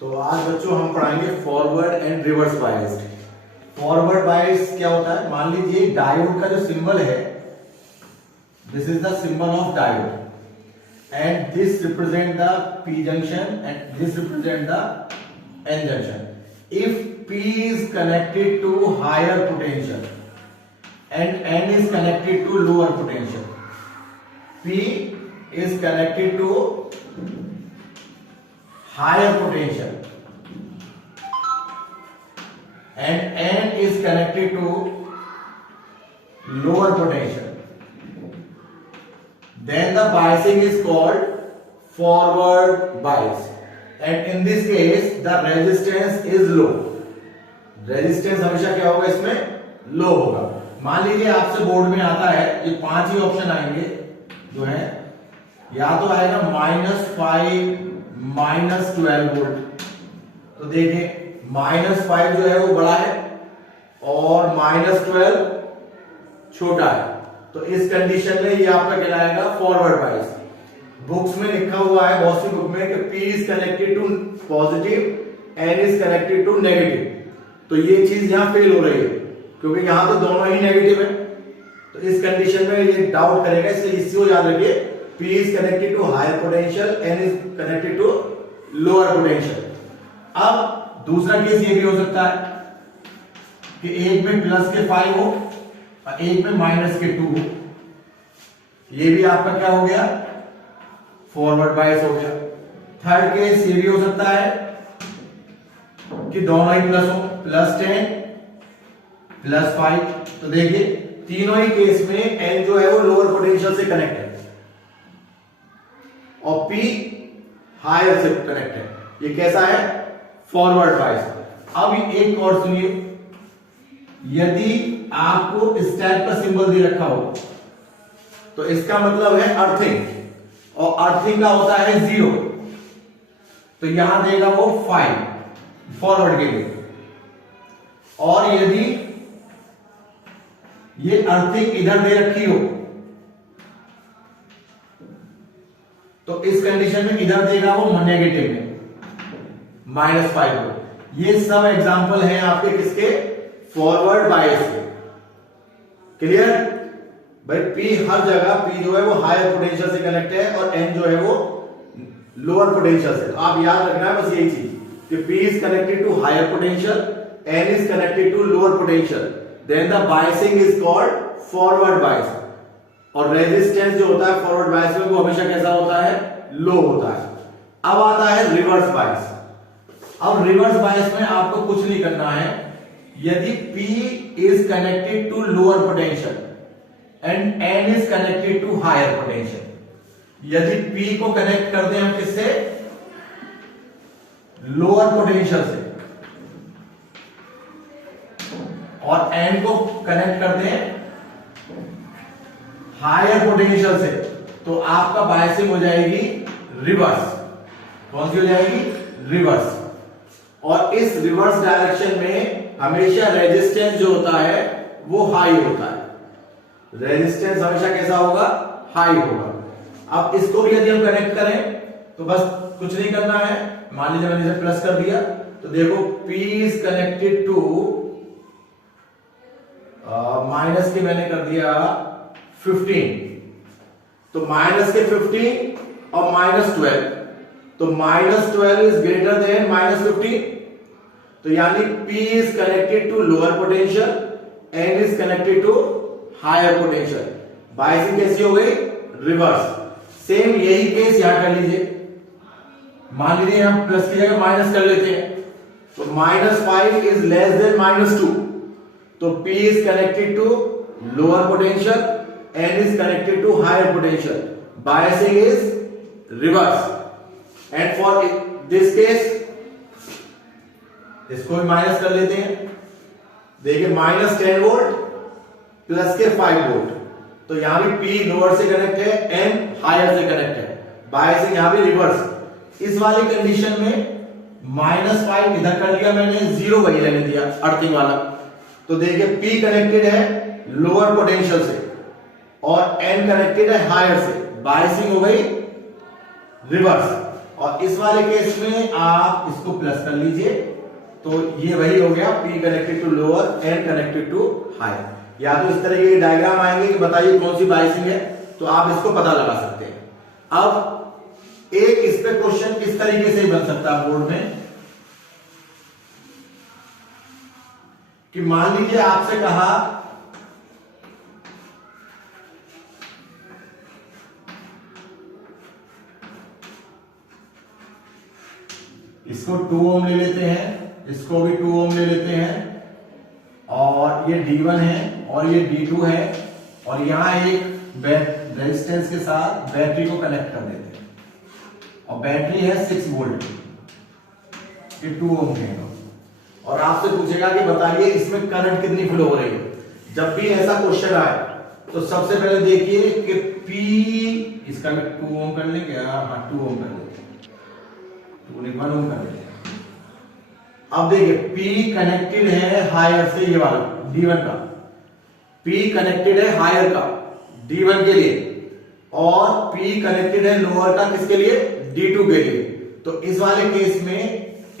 तो आज बच्चों हम पढ़ाएंगे forward and reverse biased. Forward bias क्या होता है? मान लीजिए डायोड का जो सिंबल है, this is the symbol of diode and this represent the P junction and this represent the N junction. If P is connected to higher potential and N is connected to lower potential, P is connected to higher potential and N is connected to lower potential, then the biasing is called forward bias, and in this case the resistance is low। Resistance हमेशा क्या होगा? इसमें लो होगा। मान लीजिए आपसे board में आता है, ये 5 ही ऑप्शन आएंगे जो है, या तो आएगा -5 -12 वोल्ट। तो देखिए -5 जो है वो बड़ा है और -12 छोटा है, तो इस कंडीशन में ये आपका कहलाएगा फॉरवर्ड बायस। बुक्स में लिखा हुआ है बहुत सी बुक में कि P is connected to positive, N is connected to negative. तो ये चीज यहां फेल हो रही है क्योंकि यहां तो दोनों ही नेगेटिव है। तो इस कंडीशन में ये डाउट करेगा, इसलिए इसी को याद रखिए, P is connected to higher potential, N is connected to lower potential. अब दूसरा केस ये भी हो सकता है कि एक में प्लस के 5 हो और एक में माइनस के 2 हो। ये भी आपका क्या हो गया? फॉरवर्ड बायस हो गया। थर्ड केस ये भी हो सकता है कि दोनों ही प्लस हो, +10 +5। तो देखिए तीनों ही केस में N जो है वो लोअर पोटेंशियल से कनेक्ट है और P हायर से कनेक्ट है। ये कैसा है? Forward bias. अब एक और सुनिए, यदि आपको इस टाइप का सिंबल दे रखा हो तो इसका मतलब है अर्थिंग, और अर्थिंग का होता है 0, तो यहां देगा वो 5 फॉरवर्ड के लिए। और यदि ये अर्थिंग इधर दे रखी हो तो इस कंडीशन में इधर देगा वो नेगेटिव में -5 को। ये सब एग्जांपल हैं आपके किसके? फॉरवर्ड बायस के। क्लियर भाई? P हर जगह P जो है वो हायर पोटेंशियल से कनेक्ट है और N जो है वो लोअर पोटेंशियल से। आप याद रखना है बस यही चीज कि P is connected to higher potential, N is connected to lower potential, then the biasing is called forward bias। और रेजिस्टेंस जो होता है फॉरवर्ड बायस में वो हमेशा कैसा होता है? लो होता है। अब आता है रिवर्स बायस। अब रिवर्स बायस में आपको कुछ नहीं करना है। यदि P is connected to lower potential and N is connected to higher potential, यदि P को कनेक्ट कर दें हम किससे? लोअर पोटेंशियल से, और N को कनेक्ट कर दें हायर पोटेंशियल से, तो आपका बायसिंग हो जाएगी रिवर्स। कौन सी हो जाएगी? रिवर्स। और इस रिवर्स डायरेक्शन में हमेशा रेजिस्टेंस जो होता है वो हाई होता है। रेजिस्टेंस हमेशा कैसा होगा? हाई होगा। अब इसको भी यदि हम कनेक्ट करें तो बस कुछ नहीं करना है। मान लीजिए मैंने इसे प्लस कर दिया, तो देखो P is connected to minus के मैंने कर दिया 15, तो माइनस के 15 और -12, तो -12 इज ग्रेटर देन -15, तो यानी P is connected to lower potential, N is connected to higher potential. Biasing कैसी हो गई? रिवर्स। सेम यही केस यहां कर लीजिए। मान लीजिए हम प्लस की जगह माइनस कर लेते हैं, तो -5 इज लेस देन -2, तो P is connected to lower potential, N is connected to higher potential. Biasing is reverse. And for this case इसको भी माइनस कर लेते हैं। देखिए -10 वोल्ट प्लस के 5 वोल्ट, तो यहां भी P लोअर से कनेक्ट है, N हायर से कनेक्ट है। बायसिंग यहां भी रिवर्स। इस वाली कंडीशन में -5 इधर कर लिया मैंने, 0 वही रहने दिया अर्थिंग वाला। तो देखिए P कनेक्टेड है लोअर पोटेंशियल से और N कनेक्टेड है हायर से। बायसिंग हो गई रिवर्स। और इस वाले केस में आप इसको प्लस कर लीजिए, तो ये वही हो गया P connected to lower N connected to higher. या तो इस तरह के डायग्राम आएंगे कि बताइए कौन सी बायसिंग है, तो आप इसको पता लगा सकते हैं। अब एक इस पे क्वेश्चन किस तरीके से बन सकता है बोर्ड में, कि मान लीजिए आपसे कहा इसको 2 ओम ले लेते हैं, इसको भी 2 ओम ले लेते हैं, और ये D1 है और ये D2 है, और यहां एक रेजिस्टेंस के साथ बैटरी को कनेक्ट कर देते हैं, और बैटरी है 6 वोल्ट, ये 2 ओम है। और आपसे पूछेगा कि बताइए इसमें करंट कितनी फ्लो हो रही है। जब भी ऐसा क्वेश्चन आए तो सबसे पहले देखिए कि P, इसका 2 ओम कर लेंगे, हाँ 2 ओम कर लेते हैं, 1 ओम कर लेते हैं। अब देखिए P कनेक्टेड है हायर से, ये वाला D1 का, P कनेक्टेड है हायर का D1 के लिए, और P कनेक्टेड है लोअर का किसके लिए, D2 के लिए। तो इस वाले केस में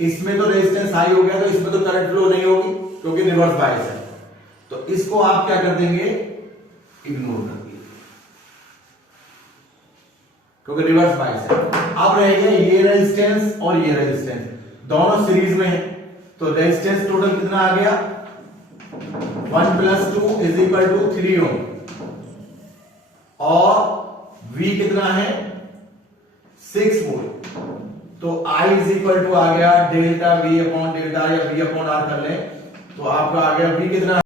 इसमें तो रेजिस्टेंस हाई हो गया, तो इसमें तो करंट फ्लो नहीं होगी क्योंकि रिवर्स बायस है। तो इसको आप क्या कर देंगे, इग्नोर कर दिए क्योंकि रिवर्स बायस है। अब रहेगा ये रेजिस्टेंस और ये रेजिस्टेंस, दोनों सीरीज में है, तो रेजिस्टेंस टोटल कितना आ गया, 1 + 2 = 3 ओम, और V कितना है 6 वोल्ट। तो I = आ गया डेल्टा V/डेल्टा या V/R कर लें, तो आपका आ गया V कितना